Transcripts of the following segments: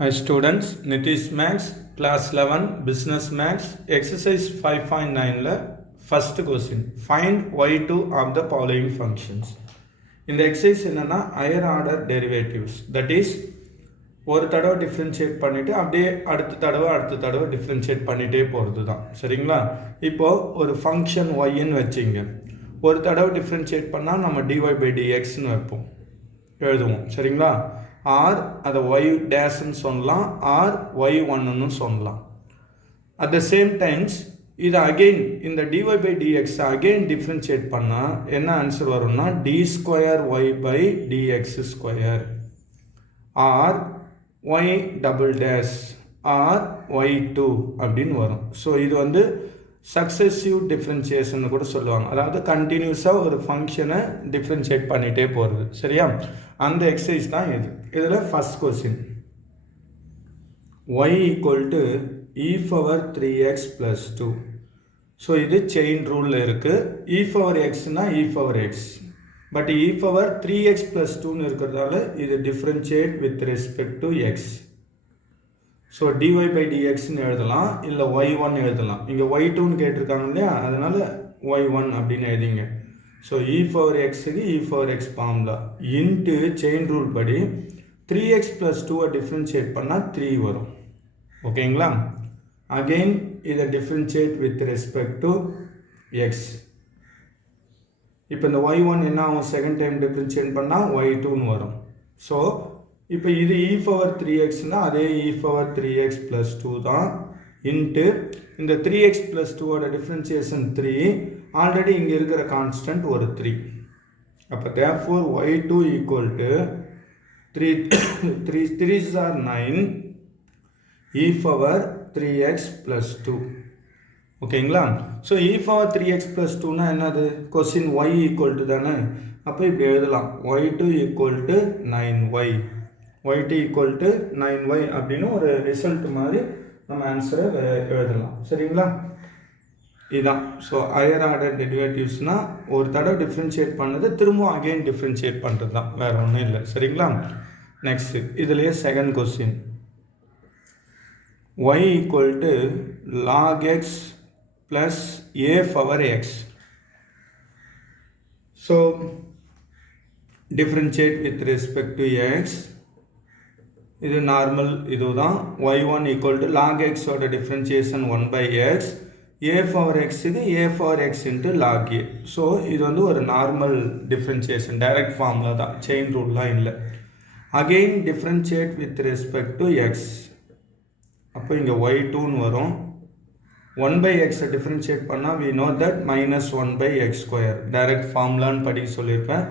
Hi students, Nitish Max, class 11, Business Max, exercise 5.9 first question. Find y2 of the following functions. இந்த exercise என்னன்னா higher order derivatives. That is, ஒரு தடவை differentiate பண்ணிட்டு அப்படியே அடுத்த தடவை differentiate பண்ணிட்டே போகிறது தான். சரிங்களா? இப்போ ஒரு function yன்னு வச்சிங்க. ஒரு தடவை differentiate பண்ணால் நம்ம dy by dxன்னு வைப்போம், எழுதுவோம். சரிங்களா? ஆர் அதை ஒய் டேஷ்ன்னு சொல்லலாம், ஆர் y1ன்னு சொல்லலாம். அட் த சேம் டைம்ஸ் இது அகெயின் இந்த dy by dx again differentiate பண்ணால் என்ன ஆன்சர் வரும்னா d square y by dx square or y double dash or y2 அப்படின்னு வரும். ஸோ இது வந்து சக்ஸசிவ் டிஃப்ரென்ஷியேஷன் கூட சொல்லுவாங்க. அதாவது கண்டினியூஸாக ஒரு ஃபங்க்ஷனை டிஃப்ரென்ஷியேட் பண்ணிகிட்டே போகிறது. சரியா? அந்த எக்ஸசைஸ் தான் இது. இதில் first question y equal to e power 3x plus 2. So இது செயின் ரூலில் இருக்குது. e பவர் எக்ஸ்னா e power x, but e power 3x plus 2ன்னு இருக்கிறதால இது differentiate with respect to x. So dy by dxன்னு எழுதலாம், இல்லை y1 எழுதலாம். இங்கே y2ன்னு கேட்டிருக்காங்க இல்லையா, அதனால் y1 அப்படின்னு எழுதிங்க. ஸோ e பவர் எக்ஸுக்கு e power X formula into chain rule படி 3x ப்ளஸ் 2 டிஃப்ரென்ஷியேட் பண்ணால் 3 வரும். ஓகேங்களா? அகெயின் இதை differentiate with respect to X. இப்போ இந்த y1 என்ன ஆகும், செகண்ட் டைம் டிஃப்ரென்ஷியேட் பண்ணால் y2ன்னு வரும். ஸோ இப்போ இது e பவர் 3xனா அதே e பவர் 3x ப்ளஸ் 2 தான் இன்ட்டு இந்த 3x ப்ளஸ் 2 டிஃப்ரென்ஷியேஷன் 3, ஆல்ரெடி இங்கே இருக்கிற கான்ஸ்டன்ட் ஒரு 3. அப்போ therefore y2 equal to 3 or 9 e power 3x plus 2. ஓகேங்களா? So e power 3x plus 2னா என்னது, கொஸ்டின் y ஈக்குவல் டு தானே. அப்போ இப்படி எழுதலாம், y2 equal to 9y, y2 equal to 9y அப்படின்னு ஒரு ரிசல்ட் மாதிரி நம்ம ஆன்சரை எழுதலாம். சரிங்களா? இதுதான். ஸோ ஹையர் ஆர்டர் டெரிவேட்டிவ்ஸ்னால் ஒரு தடவை டிஃப்ரென்ஷியேட் பண்ணது திரும்ப அகெயின் டிஃப்ரென்ஷியேட் பண்ணுறது தான், வேறு ஒன்றும் இல்லை. சரிங்களா? நெக்ஸ்ட்டு இதுலேயே second question y equal to log x plus a power x. So differentiate with respect to x. இது நார்மல் இதுதான். y1 equal to log x ஓட differentiation 1 by x, a power எக்ஸுக்கு a power x into log a. So இது வந்து ஒரு normal differentiation, direct formula தான், chain ரூல்லாம் இல்லை. Again differentiate with respect to x. அப்போ இங்கே y2ன்னு வரும். 1 பை எக்ஸை டிஃப்ரென்ஷியேட் பண்ணால் we know that minus 1 by x square, direct ஃபார்முலான்னு படி சொல்லியிருப்பேன்.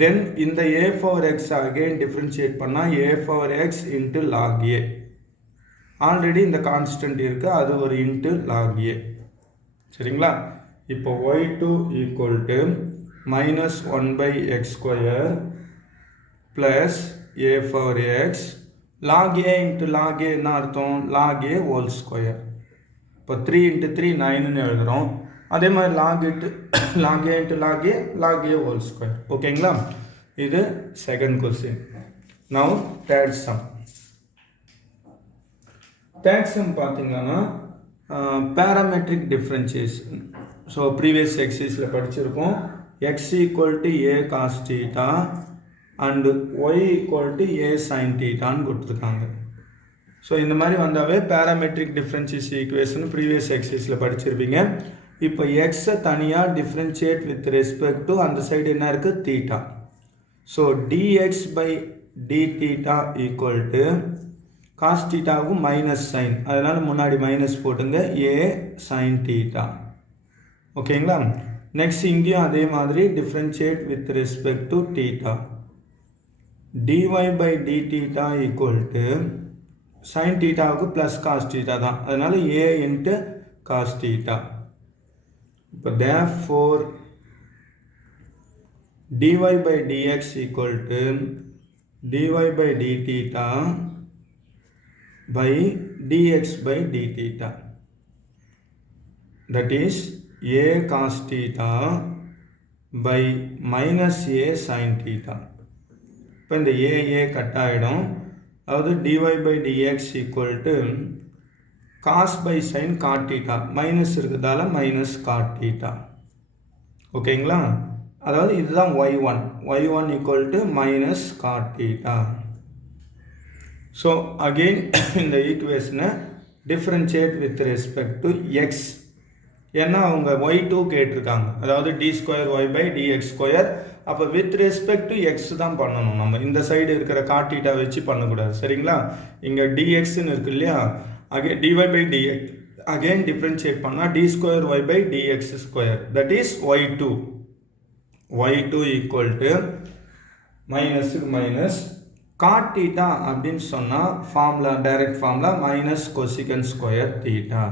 தென் இந்த a power x again differentiate பண்ணால் a power x into log a. Already இந்த கான்ஸ்டன்ட் இருக்குது, அது ஒரு இன்ட்டு log a. சரிங்களா? இப்போ y2 equal to minus 1 by x square plus a power x log a into log a என்ன அர்த்தம், log a whole square. இப்போ 3 into 3 9ன்னு எழுதுகிறோம். அதே மாதிரி log a into log a whole square. ஓகேங்களா? இது second question. Now third sum. Third sum பார்த்தீங்கன்னா parametric differentiation. So previous எக்ஸசைஸில் படிச்சிருக்கோம். X equal to a cos theta and y equal to a sine தீட்டான்னு கொடுத்துருக்காங்க. ஸோ இந்த மாதிரி வந்தாவே பேராமெட்ரிக் டிஃப்ரென்ஷியேஷன் ஈக்குவேஷன் ப்ரீவியஸ் எக்ஸசைஸில் படிச்சிருப்பீங்க. இப்போ எக்ஸை தனியாக டிஃப்ரென்ஷியேட் வித் ரெஸ்பெக்ட் டு அந்த சைடு என்ன இருக்குது, theta. So dx by d theta equal to cos தீட்டாவுக்கும் minus sine, அதனால் முன்னாடி மைனஸ் போட்டுங்க, ஏ சைன் தீட்டா. ஓகேங்களா? நெக்ஸ்ட் இங்கேயும் அதே மாதிரி differentiate with respect to theta. dy by d theta equal to sine தீட்டாவுக்கு ப்ளஸ் காஸ் தீட்டா தான், அதனால் ஏ இன்ட்டு காஸ் தீட்டா. இப்போ therefore dy by dx equal to dy by d theta by dx by d theta, that is a cos theta by minus a sin theta. இப்போ இந்த a cut ஆகிடும், அதாவது dy by dx equal to cos by sin cot theta minus இருக்குதால minus cot theta. ஓகேங்களா? அதாவது இதுதான் y1 equal to minus cot theta. So again இந்த ஈக்குவேஷனை differentiate with respect to x. ஏன்னா அவங்க y2 கேட்டிருக்காங்க, அதாவது d square y by dx square. அப்போ with respect to x தான் பண்ணணும், நம்ம இந்த சைடு இருக்கிற cot theta வச்சு பண்ணக்கூடாது. சரிங்களா? இங்கே dxன்னு இருக்கு இல்லையா, again dy by dx again differentiate பண்ணால் d square y by dx square, that is y2 equal to minus cot theta அப்படின்னு சொன்னால் formula, direct formula minus cosecant square theta.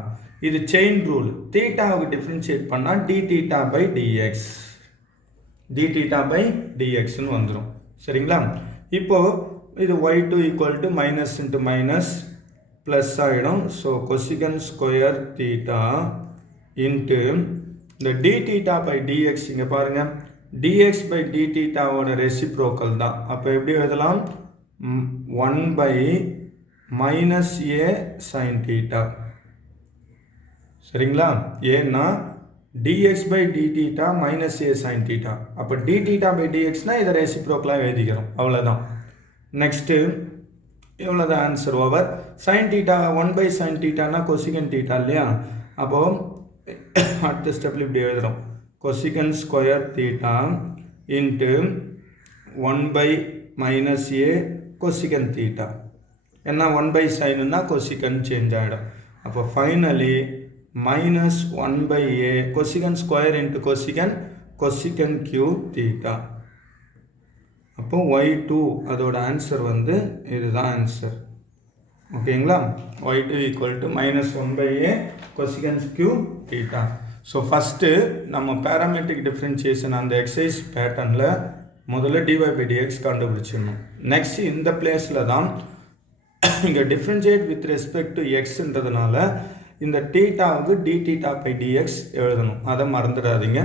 இது செயின் ரூல். தீட்டாவுக்கு டிஃப்ரென்ஷியேட் பண்ணால் டி தீட்டா பை டிஎக்ஸ்ன்னு வந்துடும். சரிங்களா? இப்போது இது y2 equal to minus into minus plus ஆகிடும். So cosecant square theta into இந்த டி தீட்டா பை டிஎக்ஸ். இங்கே பாருங்கள், dx by d தீட்டாவோட ரெசிப்ரோக்கல் தான். அப்போ எப்படி எழுதலாம்? 1 by minus a sin theta. சரிங்களா? ஏன்னா dx by d theta minus a sin theta. அப்போ d theta by dxனா இதை ரெசிப்ரோக்கலாக எழுதிக்கிறோம், அவ்வளோதான். நெக்ஸ்ட்டு எவ்வளோதான் answer over. sin theta 1 by sin thetaனா கொசிகன் theta இல்லையா? அப்போது அடுத்த ஸ்டெப்பில் இப்படி எழுதுகிறோம், cosecant square theta into 1 by minus a cosecant theta. என்ன 1 by sin னா cosecant change ஆகிடும். அப்போ finally minus 1 by a cosecant square into cosecant cube theta. அப்போ y2 அதோட ஆன்சர் வந்து இதுதான் ஆன்சர். ஓகேங்களா? y2 equal to minus 1 by a cosecant cube theta. So first நம்ம பேராமெட்ரிக் டிஃப்ரென்ஷியேஷன் அந்த எக்ஸசைஸ் பேட்டர்னில் முதல்ல dy by dx கண்டுபிடிச்சிடணும். நெக்ஸ்ட் இந்த பிளேஸில் தான் இங்கே டிஃப்ரென்ஷியேட் வித் ரெஸ்பெக்ட் டு எக்ஸ்ன்றதுனால இந்த தீட்டாவுக்கு டி தீட்டா பை டிஎக்ஸ் எழுதணும், அதை மறந்துடாதீங்க.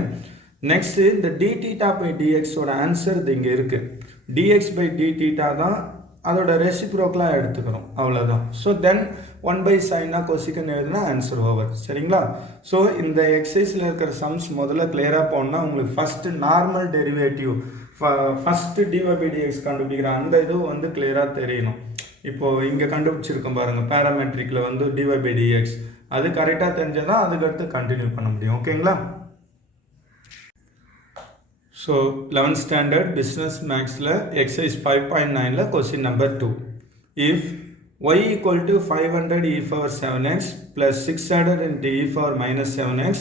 நெக்ஸ்ட்டு இந்த டி தீட்டா பை டிஎக்ஸோட ஆன்சர் இது இங்கே இருக்குது. டிஎக்ஸ் பை டி தீட்டா தான் அதோட ரெசிப்ரோக்கலாக எடுத்துக்கிறோம், அவ்வளோதான். ஸோ தென் 1 by sin கொசிகன் எழுதுனா ஆன்சர் ஓவர். சரிங்களா? ஸோ இந்த எக்ஸசைஸில் இருக்கிற சம்ஸ் முதல்ல கிளியராக போனால் உங்களுக்கு first normal derivative first dy by dx கண்டுபிடிக்கிற அந்த இது வந்து கிளியராக தெரியணும். இப்போது இங்கே கண்டுபிடிச்சிருக்கோம் பாருங்கள், பேராமெட்ரிக்கில் வந்து dy by dx அது கரெக்டாக தெரிஞ்சால் தான் அதுக்கடுத்து கண்டினியூ பண்ண முடியும். ஓகேங்களா? ஸோ 11th ஸ்டாண்டர்ட் பிஸ்னஸ் மேக்ஸில் எக்ஸசைஸ் 5.9ல் question number 2. If y equal to 500 e power 7x plus 600 into e power minus 7x,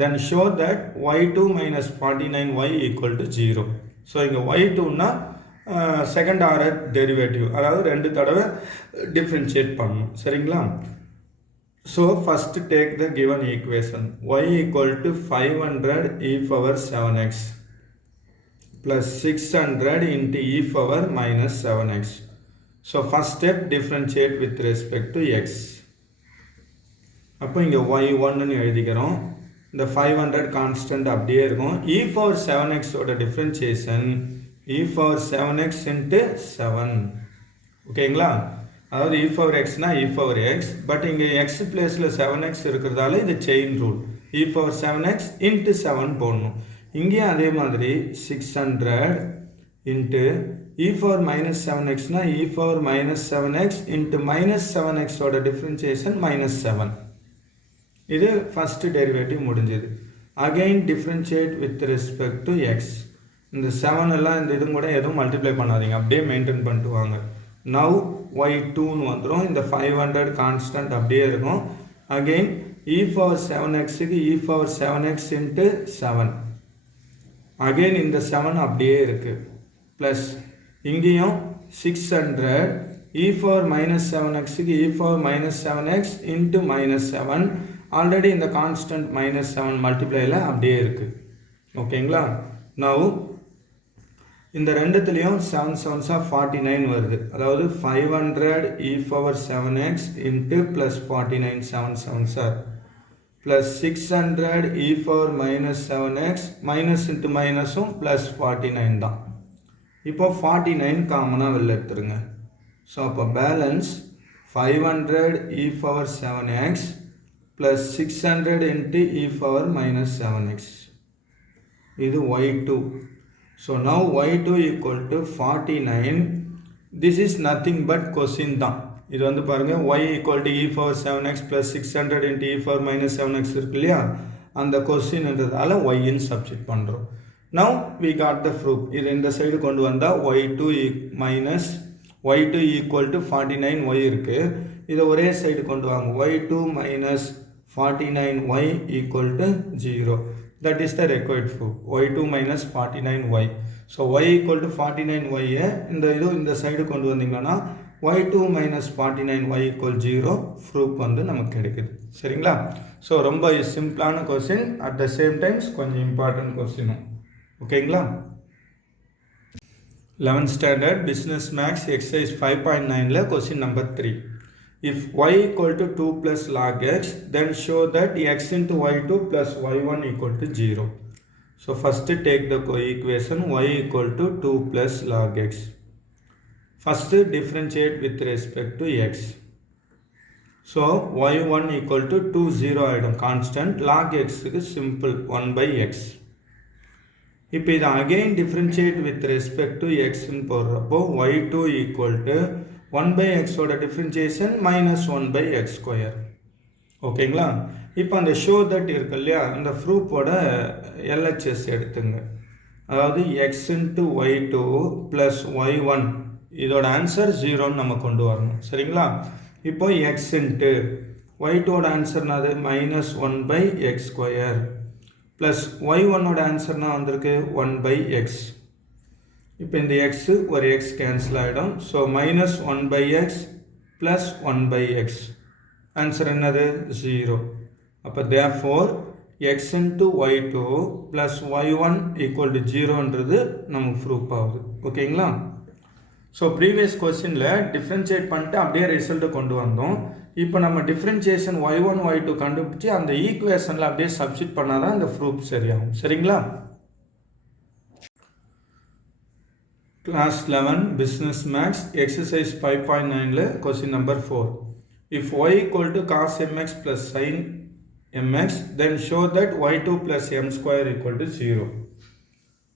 then show that y2 minus 49y equal to 0. So இங்கே y2னா செகண்ட் ஆர்டர் டெரிவேட்டிவ், அதாவது ரெண்டு தடவை differentiate பண்ணணும். சரிங்களா? So first take the given equation y equal to 500 e power 7x plus 600 into e power minus 7x. So first step, differentiate with respect to x. அப்போ இங்கே y1 ன்னு எழுதிக்கிறோம், இந்த 500 கான்ஸ்டன்ட் அப்படியே இருக்கும். e power 7x ஓட differentiation e power 7x into 7. ஓகேங்களா? அதாவது e power xனா e power x, but இங்கே x பிளேஸில் 7x இருக்கிறதால இது chain rule, e power 7x into 7 போடணும். இங்கே அதே மாதிரி 600 into e power minus 7x னா e power minus 7x into minus 7x ஓட differentiation minus 7. இது first derivative முடிஞ்சது. Again differentiate with respect to x. இந்த 7 எல்லாம் இந்த இதும் கூட எதுவும் multiply பண்ணாதீங்க, அப்படியே maintain பண்ணிட்டு வாங்க. Now y2 ன்னு வந்துரும், இந்த 500 constant அப்படியே இருக்கும். Again e power 7x க்கு e power 7x into 7. Again இந்த 7 அப்படியே இருக்கு. Plus இங்கேயும் 600 e power minus 7x க்கு e power minus 7x into minus 7. Already இந்த கான்ஸ்டன்ட் minus 7 மல்டிப்ளைல அப்படியே இருக்கு. ஓகேங்களா? Now இந்த ரெண்டுத்துலேயும் 7 7s 49 வருது, அதாவது 500 e power 7x into plus 49 7 7s plus 600 e power minus 7x minus into minusம் plus 49 தான். இப்போ 49 காமனாக வெளில எடுத்துருங்க. ஸோ அப்போ balance 500 e power 7x plus 600 into e power minus 7x. இது y2. So now y2 equal to 49. This is nothing but cosine தான். இது வந்து பாருங்க y equal to e power 7x plus 600 into e power minus 7x இருக்கு இல்லையா, அந்த கொஸ்டின்ன்றதால y ன்னு substitute பண்ணுறோம். Now we got the proof. இது இந்த சைடு கொண்டு வந்தால் y2 equal to 49y இருக்கு. இதை ஒரே சைடு கொண்டு வாங்க. y2 minus 49y equal to 0. That is the required proof. y2 minus 49y. So y equal to 49y இந்த சைடு கொண்டு வந்தீங்கன்னா y2 minus 49y equal 0 proof வந்து நமக்கு கிடைக்குது. சரிங்களா? ஸோ ரொம்ப சிம்பிளான question, at the same times கொஞ்சம் இம்பார்ட்டன்ட் கொஸ்டினும். ஓகேங்களா? 11th standard business max exercise 5.9ல question number 3. If y equal to 2 plus log x, then show that x into y2 plus y1 equal to 0. So first take the equation y equal to 2 plus log x. First differentiate with respect to x. So y1 equal to 2 0 item constant, log x is simple 1 by x. இப்போ இதை again differentiate with respect to x ன்னு போடுறப்போ y2 equal to 1 by x ஓட differentiation minus 1 by x square. ஓகேங்களா? இப்போ அந்த show that இருக்கு இல்லையா, அந்த ப்ரூஃபோட LHS எடுத்துங்க. அதாவது x into y2 plus y1 இதோட ஆன்சர் 0ன்னு நம்ம கொண்டு வரணும். சரிங்களா? இப்போ x into y2 ஓட ஆன்சர்னாது minus 1 by x square plus y1 ஓட ஆன்சர்னா வந்திருக்கு 1 by x. இப்போ இந்த x ஒரு x கேன்சல் ஆகிடும். So minus 1 by x plus 1 by x. Answer என்னது? 0. அப்போ therefore x into y2 plus y1 equal to 0ன்றது நமக்கு ப்ரூஃப் ஆகுது. ஓகேங்களா? ஸோ ப்ரீவியஸ் கொஸ்டினில் டிஃப்ரென்ஷியேட் பண்ணிட்டு அப்படியே ரிசல்ட்டை கொண்டு வந்தோம். இப்போ நம்ம டிஃப்ரென்ஷியேஷன் y1 y2 கண்டுபிடிச்சி அந்த ஈக்குவேஷனில் அப்படியே சப்ஸ்டிட் பண்ணால் தான் இந்த ப்ரூஃப் சரியாகும். சரிங்களா? கிளாஸ் 11 பிஸ்னஸ் மேக்ஸ் எக்ஸசைஸ் 5.9ல question number 4. If y equal to cos mx plus sin mx, then show that y2 plus m square equal to 0.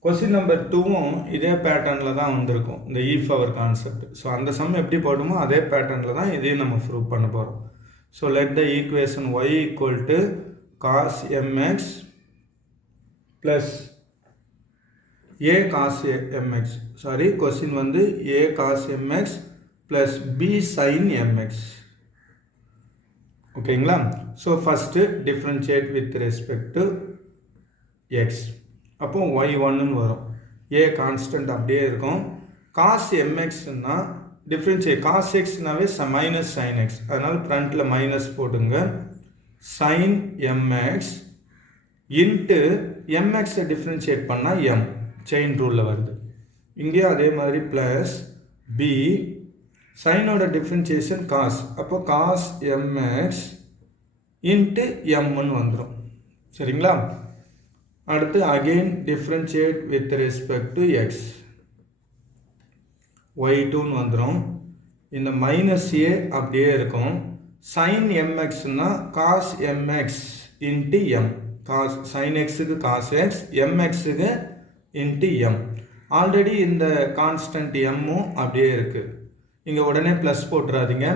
Question number 2வும் இதே பேட்டர்னில் தான் வந்திருக்கும், இந்த e power கான்செப்ட். ஸோ அந்த சம் எப்படி போடுமோ அதே பேட்டர்னில் தான் இதையும் நம்ம ப்ரூவ் பண்ண போகிறோம். So let the equation y equal to cos mx plus a cos mx. Sorry, question வந்து a cos mx plus b sin mx. ஓகேங்களா? So first differentiate with respect to x. அப்போ y1ன்னு வரும். a கான்ஸ்டன்ட் அப்படியே இருக்கும். cos mxன்னா differentiate, cos xனாவே minus sin x, அதனால் ஃப்ரண்ட்டில் மைனஸ் போட்டுங்க. sin mx இன்ட்டு mxை டிஃப்ரென்ஷியேட் பண்ணால் m செயின் ரூலில் வருது. இங்கேயும் அதே மாதிரி ப்ளஸ் b சைனோட டிஃப்ரென்ஷியேஷன் cos, அப்போ cos mx இன்ட்டு mன்னு வந்துடும். சரிங்களா? அடுத்து again differentiate with respect to x. y2ன்னு வந்துடும். இந்த மைனஸ் a அப்படியே இருக்கும். sin mxன்னா cos mx into m. cos sin xக்கு cos x, mxக்கு இன்ட்டு m. ஆல்ரெடி இந்த கான்ஸ்டன்ட் mமும் அப்படியே இருக்குது. இங்கே உடனே ப்ளஸ் போட்டுறாதீங்க,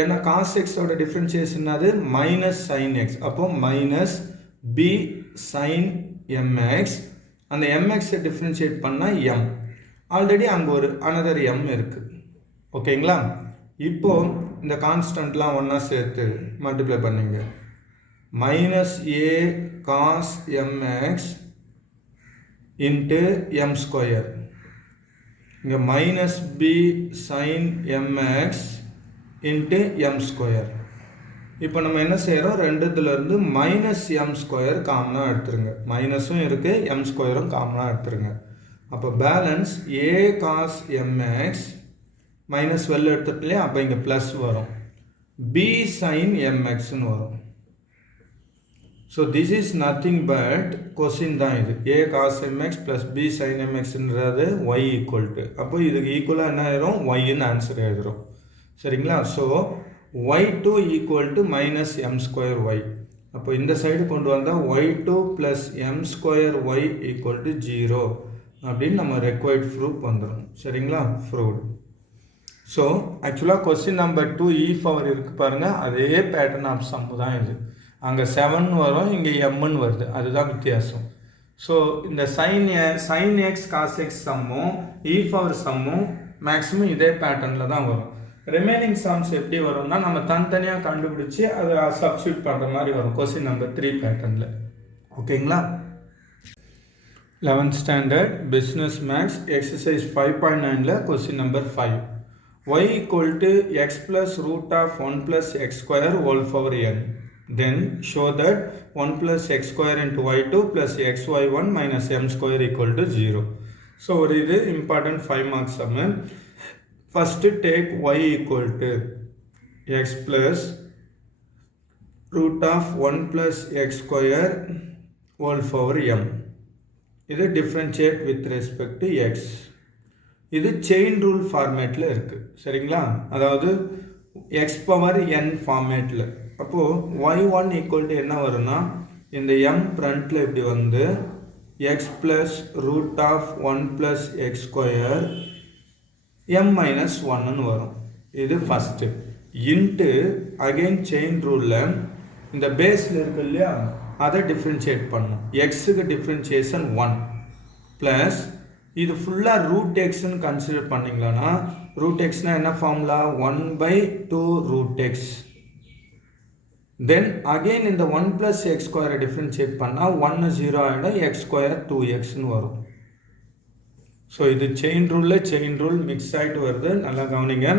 ஏன்னா cos xோட டிஃப்ரென்ஷியேஷன் அது மைனஸ் sin x. அப்போ மைனஸ் b sin mx, அந்த mxை டிஃப்ரென்ஷியேட் பண்ணால் m. ஆல்ரெடி அங்கே ஒரு அனதர் m இருக்குது. ஓகேங்களா? இப்போ இந்த கான்ஸ்டன்ட்லாம் ஒன்றா சேர்த்து மல்டிப்ளை பண்ணிங்க. Minus a cos mx into m square, இங்கே minus b sin mx into m square. இப்போ நம்ம என்ன செய்கிறோம், ரெண்டுத்துலேருந்து மைனஸ் m ஸ்கொயர் காமனாக எடுத்துருங்க. மைனஸும் இருக்குது, m ஸ்கொயரும் காமனாக எடுத்துருங்க. அப்போ balance a cos mx minus வெளில எடுத்துட்டு இல்லையா, அப்போ இங்கே ப்ளஸ் வரும். b sin mxன்னு வரும். So this is nothing but question தான் இது. a cos mx plus b sin mxன்றது y ஈக்குவல் டு, அப்போ இதுக்கு ஈக்குவலாக என்ன ஆயிரும், yன்னு ஆன்சர் எழுதுகிறோம். சரிங்களா? So y2 equal to minus m square y. அப்போ இந்த சைடு கொண்டு வந்தால் y2 plus m square y equal to 0 அப்படின்னு நம்ம ரெக்வயர்ட் ப்ரூஃப் வந்துடும். சரிங்களா? ப்ரூவ்டு. ஸோ ஆக்சுவலாக கொஸ்டின் நம்பர் 2 e∫ இருக்குது பாருங்கள், அதே பேட்டர்ன் ஆஃப் சம்மு தான் இது. அங்கே 7 வரும், இங்கே எம்னு வருது, அதுதான் வித்தியாசம். ஸோ இந்த சைன் எக்ஸ் காஸ் எக்ஸ் சம்மும் e∫ சம்மும் மேக்ஸிமம் இதே பேட்டர்னில் தான் வரும். ரிமைனிங் சம்ஸ் எப்படி வரும்னா நம்ம தனித்தனியாக கண்டுபிடிச்சி அதை சப்ஸ்டியூட் பண்ணுற மாதிரி வரும் கொஸ்டின் நம்பர் 3 பேட்டர்னில். ஓகேங்களா? 11th standard business maths exercise 5.9ல question number 5. y equal to x plus root of 1 plus x square whole power n. Then show that 1 plus x square into y2 plus xy1 minus m square equal to 0. So இது important 5 marks sum. First take y equal to x plus root of 1 plus x square whole power m. இது differentiate with respect to x. இது chain rule ஃபார்மேட்டில் இருக்குது. சரிங்களா? அதாவது x power n ஃபார்மேட்டில். அப்போது y1 equal to என்ன வரும்னா இந்த m ஃப்ரண்ட்டில் இப்படி வந்து x plus root of 1 plus x square m minus 1ன்னு வரும். இது ஃபஸ்ட்டு. இன்ட்டு அகெயின் செயின் ரூலில் இந்த பேஸில் இருக்கு இல்லையா, அதை டிஃப்ரென்ஷியேட் பண்ணும். எக்ஸுக்கு டிஃப்ரென்ஷியேஷன் 1 ப்ளஸ் இது ஃபுல்லாக ரூட் எக்ஸ்ன்னு கன்சிடர் பண்ணிங்களான்னா ரூட் எக்ஸ்னால் என்ன formula 1/2 root x. Then again இந்த 1 ப்ளஸ் எக்ஸ் ஸ்கொயரை டிஃப்ரென்ஷியேட் பண்ணால் 1 0 ஆகிடும், எக்ஸ் ஸ்கொயர் 2xன்னு வரும். ஸோ இது செயின் ரூல் மிக்ஸ் ஆகிட்டு வருது. நல்லா கவனிங்க.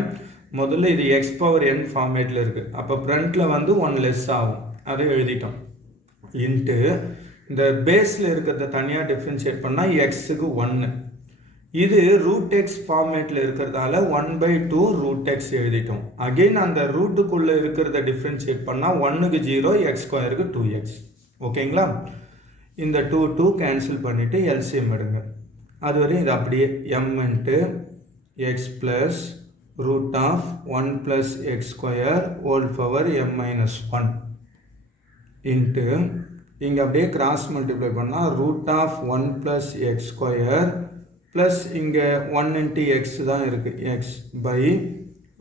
முதல்ல இது எக்ஸ் பவர் n ஃபார்மேட்டில் இருக்குது. அப்போ ஃப்ரண்ட்டில் வந்து 1 லெஸ் ஆகும், அதை எழுதிட்டோம். இன்ட்டு இந்த பேஸில் இருக்கிறத தனியாக டிஃப்ரென்ஷியேட் பண்ணால் எக்ஸுக்கு 1. இது ரூட் எக்ஸ் ஃபார்மேட்டில் இருக்கிறதால 1/2 ரூட் எக்ஸ் எழுதிட்டோம். அகெயின் அந்த ரூட்டுக்குள்ளே இருக்கிறத டிஃப்ரென்ஷியேட் பண்ணால் 1க்கு 0, எக்ஸ் ஸ்கொயருக்கு 2x. ஓகேங்களா? இந்த 2 கேன்சல் பண்ணிவிட்டு எல்சிஎம் எடுங்க. அதுவரை இது அப்படியே m into x plus root of 1 plus x square whole power m minus 1 into இங்கே அப்படியே கிராஸ் மல்டிப்ளை பண்ணால் root of 1 plus x square plus இங்கே 1 இன்ட்டு எக்ஸ் தான் இருக்குது, x by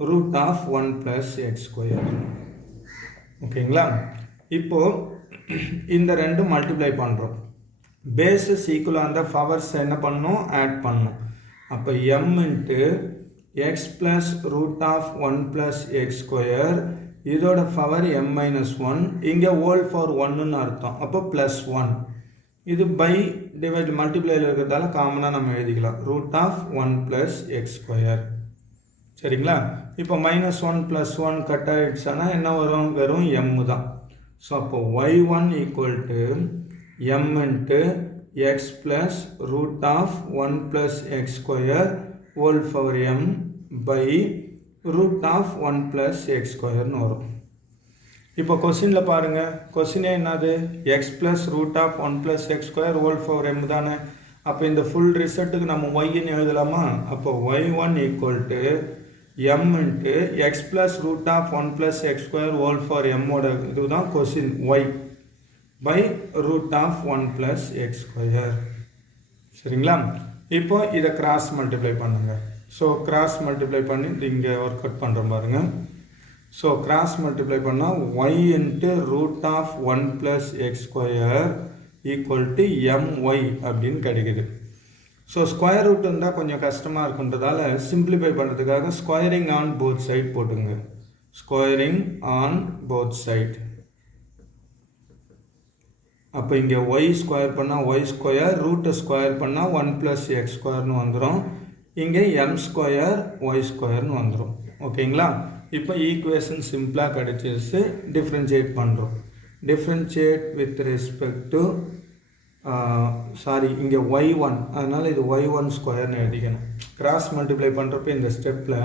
root of 1 plus x square. ஓகேங்களா? இப்போது இந்த ரெண்டும் மல்டிப்ளை பண்ணுறோம். பேஸஸ் ஈக்குவலாக இருந்தால் பவர்ஸ் என்ன பண்ணணும், ஆட் பண்ணணும். அப்போ m into x plus root of 1 plus x square, இதோட பவர் m மைனஸ் 1, இங்கே ஹோல் பவர் 1ன்னு அர்த்தம். அப்போ ப்ளஸ் 1. இது பை டிவைட் மல்டிப்ளையில் இருக்கிறதால காமனாக நம்ம எழுதிக்கலாம். Root of 1 plus x square. சரிங்களா? இப்போ மைனஸ் 1 ப்ளஸ் 1 கட் ஆகிடுச்சுன்னா என்ன வரும், வெறும் m தான். ஸோ அப்போ y1 equal to m into x plus root of 1 plus x square whole power m by root of 1 plus x ஸ்கொயர்னு வரும். இப்போ கொஸ்டினில் பாருங்கள், கொஸ்டினே என்னது, x plus root of 1 plus x square whole power m தானே. அப்போ இந்த ஃபுல் ரிசல்ட்டுக்கு நம்ம ஒய்ன்னு எழுதலாமா? அப்போ y1 equal to m into x plus root of 1 plus x square whole power எம்மோட இதுதான் question y by root of 1 plus x square. சரிங்களா? இப்போ இதை கிராஸ் மல்டிப்ளை பண்ணுங்கள். ஸோ கிராஸ் மல்டிப்ளை பண்ணி இங்கே ஒர்க் அவுட் பண்ணுறோம் பாருங்கள். ஸோ கிராஸ் மல்டிப்ளை பண்ணால் y into root of 1 plus x square equal to my அப்படின்னு கிடைக்குது. ஸோ ஸ்கொயர் ரூட் இருந்தால் கொஞ்சம் கஷ்டமாக இருக்குன்றதால சிம்பிளிஃபை பண்ணுறதுக்காக ஸ்கொயரிங் ஆன் போத் சைட் போட்டுங்க. Squaring on both side. அப்போ இங்கே y ஸ்கொயர் பண்ணால் y ஸ்கொயர், ரூட்டை ஸ்கொயர் பண்ணால் 1 ப்ளஸ் எக்ஸ் ஸ்கொயர்னு வந்துடும். இங்கே m ஸ்கொயர் ஒய் ஸ்கொயர்னு வந்துடும். ஓகேங்களா? இப்போ ஈக்குவேஷன் சிம்பிளாக கிடைச்சிருச்சு. டிஃப்ரென்ஷியேட் பண்ணுறோம். டிஃப்ரென்ஷியேட் வித் ரெஸ்பெக்ட் டு இங்கே y1, அதனால் இது y1 ஸ்கொயர்னு எழுதிக்கணும். கிராஸ் மல்டிப்ளை பண்ணுறப்ப இந்த ஸ்டெப்பில்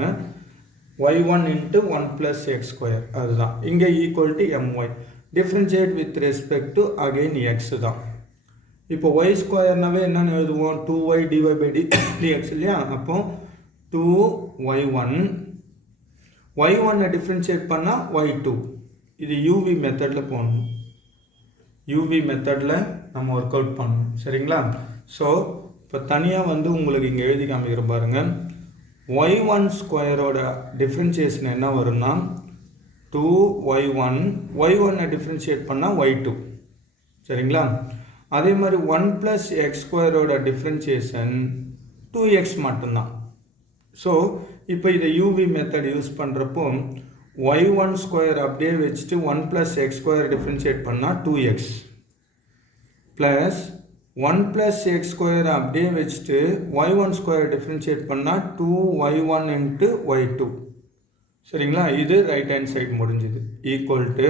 y1 into 1 plus x square அதுதான். இங்கே equal to my. Differentiate with respect to again X தான். இப்போ y ஸ்கொயர்னாவே என்னென்னு எழுதுவோம், 2y dy by dx இல்லையா? அப்போ 2y1 y1 டிஃப்ரென்ஷியேட் பண்ணால் y2. இது யூவி மெத்தடில் போகணும். யூவி மெத்தடில் நம்ம ஒர்க் அவுட் பண்ணணும். சரிங்களா? ஸோ இப்போ தனியாக வந்து உங்களுக்கு இங்கே எழுதி காமிக்கிற பாருங்கள். y1 ஸ்கொயரோட டிஃப்ரென்ஷியேஷன் என்ன வரும்னா 2y1 y1 டிஃப்ரென்ஷியேட் பண்ணால் y2. சரிங்களா? அதே மாதிரி 1 + x ஸ்கொயரோட டிஃப்ரென்ஷியேஷன் 2x மட்டும்தான். ஸோ இப்போ இதை யூவி மெத்தட் யூஸ் பண்ணுறப்போ y1 ஸ்கொயர் அப்படியே வச்சுட்டு 1 + x ஸ்கொயர் டிஃப்ரென்ஷியேட் பண்ணால் 2x ப்ளஸ் 1 + x ஸ்கொயர் அப்படியே வச்சுட்டு y1 ஸ்கொயர் டிஃப்ரென்ஷியேட் பண்ணால் 2y1 × y2. சரிங்களா? இது ரைட் ஹேண்ட் சைடு முடிஞ்சுது. ஈக்குவல் டு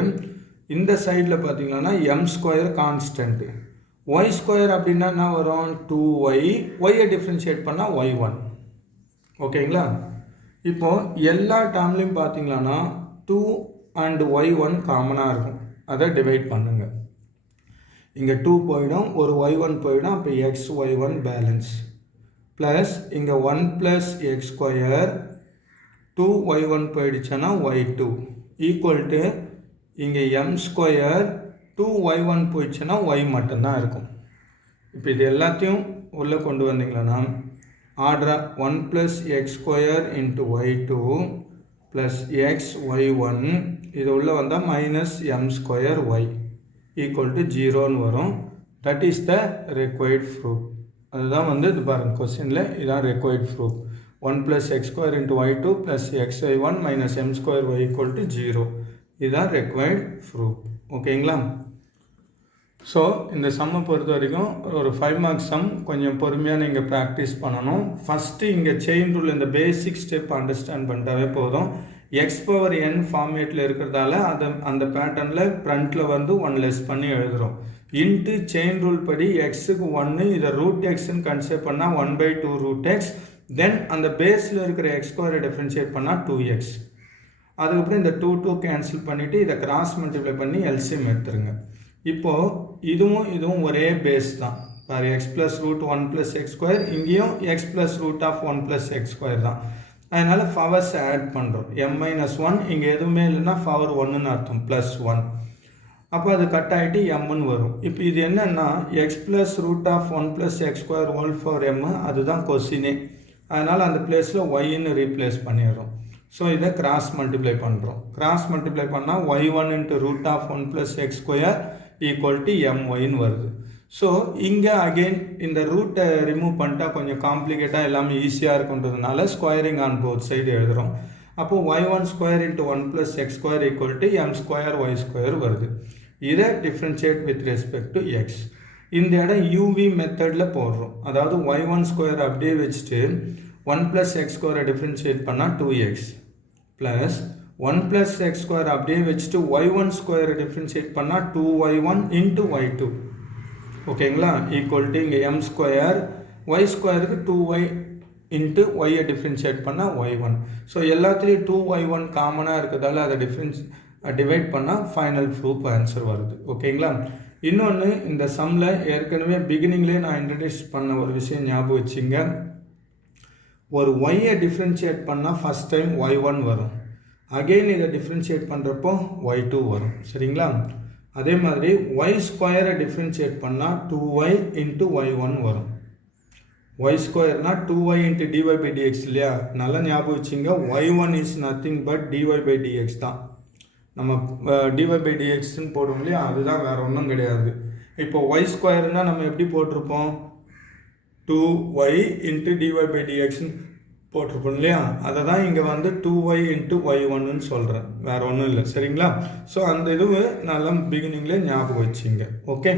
இந்த சைடில் பார்த்தீங்கன்னா m square constant, y square அப்படின்னா என்ன வரும் 2y, y டிஃப்ரென்ஷியேட் பண்ணால் y1. ஓகேங்களா? இப்போது எல்லா டேர்ம்லையும் பார்த்தீங்கன்னா 2 and y1 காமனாக இருக்கும். அதை டிவைட் பண்ணுங்கள். இங்கே 2 போயிடும், ஒரு y1 போயிடும். அப்போ x y1 பேலன்ஸ் ப்ளஸ் இங்கே 1 + x ஸ்கொயர் 2y1 போயிடுச்சுன்னா y2 ஈக்குவல் டு இங்கே m ஸ்கொயர் 2y1 போயிடுச்சுன்னா y மட்டும்தான் இருக்கும். இப்போ இது எல்லாத்தையும் உள்ளே கொண்டு வந்தீங்களா order 1 + x square × y2 plus x y1 இது உள்ளே வந்தால் -m square y equal to 0ன்னு வரும். That is the required proof. அதுதான் வந்து இது பாருங்கள் கொஸ்டினில் இதான் required proof. 1 + x square × y2 plus x y1 -m square y equal to 0. இதுதான் ரெக்வயர்ட் ப்ரூஃப். ஓகேங்களா? ஸோ இந்த சம்மை பொறுத்த வரைக்கும் ஒரு 5 மார்க்ஸ் சம் கொஞ்சம் பொறுமையாக நீங்கள் ப்ராக்டிஸ் பண்ணணும். ஃபஸ்ட்டு இங்கே செயின் ரூல் இந்த பேசிக் ஸ்டெப் அண்டர்ஸ்டாண்ட் பண்ணிட்டாவே போதும். x⁴n ஃபார்மேட்டில் இருக்கிறதால அந்த பேட்டர்னில் ஃப்ரண்ட்டில் வந்து 1 லெஸ் பண்ணி எழுதுகிறோம். இன்ட்டு செயின் ரூல் படி எக்ஸுக்கு 1 இதை √xன்னு கன்சிடர் பண்ணால் 1/2 √x. தென் அந்த பேஸில் இருக்கிற x ஸ்கொயரை டிஃப்ரென்ஷியேட் பண்ணால் 2x. அதுக்கப்புறம் இந்த 2 கேன்சல் பண்ணிவிட்டு இதை கிராஸ் மல்டிப்ளை பண்ணி எல்சிஎம் எடுத்துருங்க. இப்போது இதுவும் ஒரே பேஸ் தான். பாரு x + √1 + x ஸ்கொயர், இங்கேயும் x + √1 + x ஸ்கொயர் தான். அதனால் பவர்ஸ் ஆட் பண்ணுறோம். m-1 இங்கே எதுவுமே இல்லைன்னா பவர் 1ன்னு அர்த்தம் +1. அப்போ அது கட் ஆகிட்டு mன்னு வரும். இப்போ இது என்னென்னா x + √1 + x ஸ்கொயர் ~ m அதுதான் கொஸ்டினே. அதனால் அந்த பிளேஸில் yன்னு ரீப்ளேஸ் பண்ணிடுறோம். ஸோ இதை கிராஸ் மல்டிப்ளை பண்ணுறோம். கிராஸ் மல்டிப்ளை பண்ணால் y1 × √1 + x square equal to myன்னு வருது. ஸோ இங்கே அகெயின் இந்த ரூட்டை ரிமூவ் பண்ணிட்டா கொஞ்சம் காம்ப்ளிகேட்டாக எல்லாமே ஈஸியாக இருக்குன்றதுனால ஸ்கொயரிங் ஆன் போத் சைடு எழுதுகிறோம். அப்போது y1 square × 1 + x square equal to m square y square வருது. இதை differentiate with respect to x. இந்த இடம் யூவி மெத்தடில் போடுறோம். அதாவது y1 ஸ்கொயர் அப்படியே வச்சுட்டு 1 + x ஸ்கொயரை டிஃப்ரென்ஷியேட் பண்ணால் 2x ப்ளஸ் 1 + x ஸ்கொயர் அப்படியே வச்சுட்டு y1 ஸ்கொயரை டிஃப்ரென்ஷியேட் பண்ணால் 2y1 × y2. ஓகேங்களா? ஈக்குவல் டு இங்கே m ஸ்கொயர் y ஸ்கொயருக்கு 2y × y டிஃப்ரென்ஷியேட் பண்ணால் y1. ஸோ எல்லாத்துலேயும் 2y1 காமனாக இருக்கிறதால அதை டிவைட் பண்ணால் ஃபைனல் ப்ரூஃப் ஆன்சர் வருது. ஓகேங்களா? இன்னொன்று இந்த சம்மில் ஏற்கனவே பிகினிங்லேயே நான் இன்ட்ரடியூஸ் பண்ண ஒரு விஷயம் ஞாபகம் வச்சுங்க. ஒரு y டிஃப்ரென்ஷியேட் பண்ணால் ஃபஸ்ட் டைம் y1 வரும். அகெயின் இதை டிஃப்ரென்ஷியேட் பண்ணுறப்போ y2 வரும். சரிங்களா? அதே மாதிரி y ஸ்கொயரை டிஃப்ரென்ஷியேட் பண்ணால் 2y × y1 வரும். y ஸ்கொயர்னால் 2y × dy/dx இல்லையா? நல்லா ஞாபகம் வச்சுங்க. y1 is nothing but dy/dx தான். நம்ம dy/dxன்னு போடுவோம் இல்லையா? அதுதான் வேறு ஒன்றும் கிடையாது. இப்போ y ஸ்கொயர்னால் நம்ம எப்படி போட்டிருப்போம்? 2y × dy/dxன்னு போட்டிருப்போம் இல்லையா? அதை தான் இங்கே வந்து 2y × y1ன்னு சொல்கிறேன். வேறு ஒன்றும் இல்லை. சரிங்களா? ஸோ அந்த இதுவு நல்லா பிகினிங்கில் ஞாபகம் வச்சுங்க. Okay.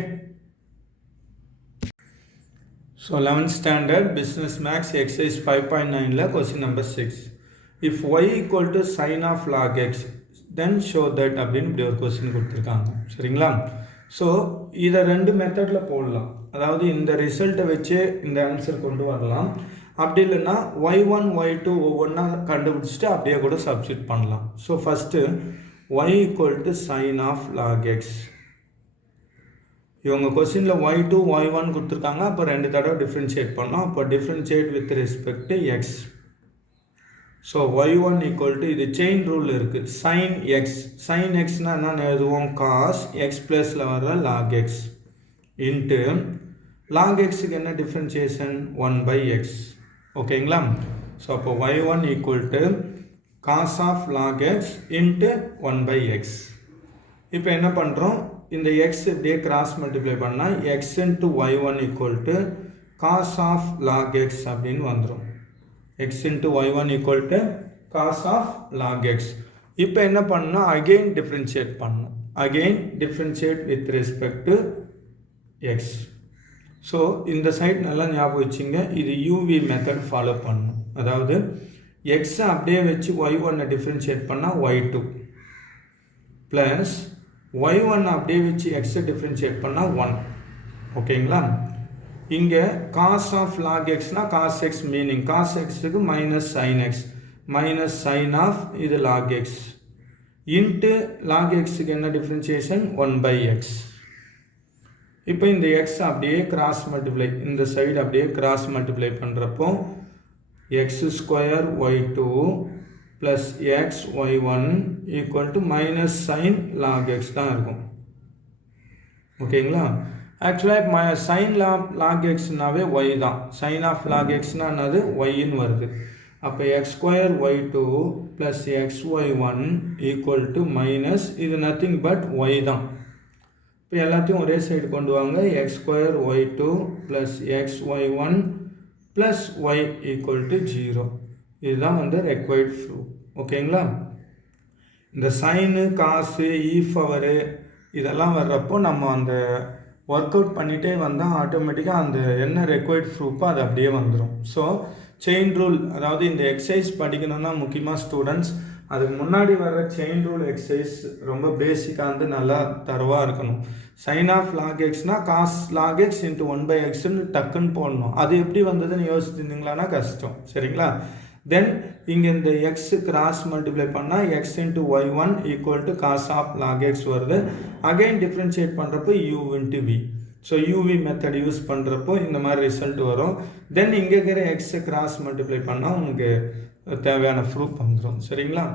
So 11th standard business maths exercise 5.9ல் question number 6. If y = sin of log x then show that அப்படின்னு இப்படி ஒரு கொஸ்டின் கொடுத்துருக்காங்க. சரிங்களா? ஸோ இதை 2 மெத்தடில் போடலாம். அதாவது இந்த ரிசல்ட்டை வச்சு இந்த ஆன்சர் கொண்டு வரலாம். அப்படி இல்லைன்னா y1 y2 ஒவ்வொன்றா கண்டுபிடிச்சிட்டு அப்படியே கூட சப்ஸ்டிட் பண்ணலாம். So first y = sin of log x. இவங்க கொஸ்டினில் y2 y1 கொடுத்துருக்காங்க. அப்போ 2 தடவை டிஃப்ரென்ஷியேட் பண்ணோம். அப்போ differentiate with respect to x. So y1 equal to இது செயின் ரூல் இருக்குது sin x sin xனா என்ன எழுதுவோம் cos x ப்ளஸில் வர log x இன்ட்டு log xக்கு என்ன டிஃப்ரென்சியேஷன் 1 by x ஓகேங்களா ஸோ அப்போ y1 equal to cos of log x into 1 by x இப்போ என்ன பண்ணுறோம் இந்த x இப்படியே கிராஸ் மல்டிப்ளை பண்ணால் x into y1 equal to cos of log x அப்படின்னு வந்துடும் x into y1 equal to cos of log x இப்போ என்ன பண்ணணும் again differentiate பண்ணணும் again differentiate with respect to x so இந்த சைட் நல்லா ஞாபகம் வச்சுங்க இது uv மெத்தட் ஃபாலோ பண்ணணும் அதாவது x அப்படியே வச்சு y1 differentiate பண்ணால் y2 ப்ளஸ் y1 அப்படியே வச்சு x differentiate பண்ணால் 1 ஓகேங்களா இங்கே cos of log xனா cos x மீனிங் cos xக்கு minus sin x minus sin of இது log x இன்ட்டு log xக்கு என்ன டிஃப்ரென்சியேஷன் 1 by x இப்போ இந்த x அப்படியே கிராஸ் மல்டிப்ளை இந்த சைடு அப்படியே கிராஸ் மல்டிப்ளை பண்ணுறப்போ x square y2 plus x y1 equal to minus sin log x தான் இருக்கும் ஓகேங்களா ஆக்சுவலாக sin log xனாவே y தான் sin of log xனா என்னது yன்னு வருது அப்போ X square y2 plus x y1 equal to minus இது நத்திங் பட் y தான் இப்போ எல்லாத்தையும் ஒரே சைடு கொண்டு வாங்க X square y2 plus x y1 plus y equal to 0 இதுதான் வந்து ரெக்வைர்ட் ப்ரூஃப் ஓகேங்களா இந்த சைனு காசு ஈஃபவரு இதெல்லாம் வர்றப்போ நம்ம அந்த ஒர்க் அவுட் பண்ணிகிட்டே வந்தால் ஆட்டோமேட்டிக்காக அந்த என்ன ரெக்வைர்ட் ப்ரூஃபோ அது அப்படியே வந்துடும் ஸோ செயின் ரூல் அதாவது இந்த எக்ஸசைஸ் படிக்கணும்னா முக்கியமாக ஸ்டூடெண்ட்ஸ் அதுக்கு முன்னாடி வர்ற செயின் ரூல் எக்ஸசைஸ் ரொம்ப பேசிக்காக வந்து நல்லா தரவாக இருக்கணும் சைன் ஆஃப் லாக் எக்ஸ்னா cos log x into 1 by எக்ஸ்ன்னு டக்குன்னு போடணும் அது எப்படி வந்ததுன்னு யோசிச்சிருந்தீங்களான்னா கஷ்டம் சரிங்களா தென் இங்கே இந்த எக்ஸ் கிராஸ் மல்டிப்ளை பண்ணால் x into y1 equal to cos of log x வருது அகைன் டிஃப்ரென்ஷியேட் பண்ணுறப்போ u இன்ட்டு v ஸோ யூவி மெத்தட் யூஸ் பண்ணுறப்போ இந்த மாதிரி ரிசல்ட் வரும் தென் இங்கே இருக்கிற எக்ஸை கிராஸ் மல்டிப்ளை பண்ணால் உங்களுக்கு தேவையான ப்ரூஃப் வந்துடும் சரிங்களா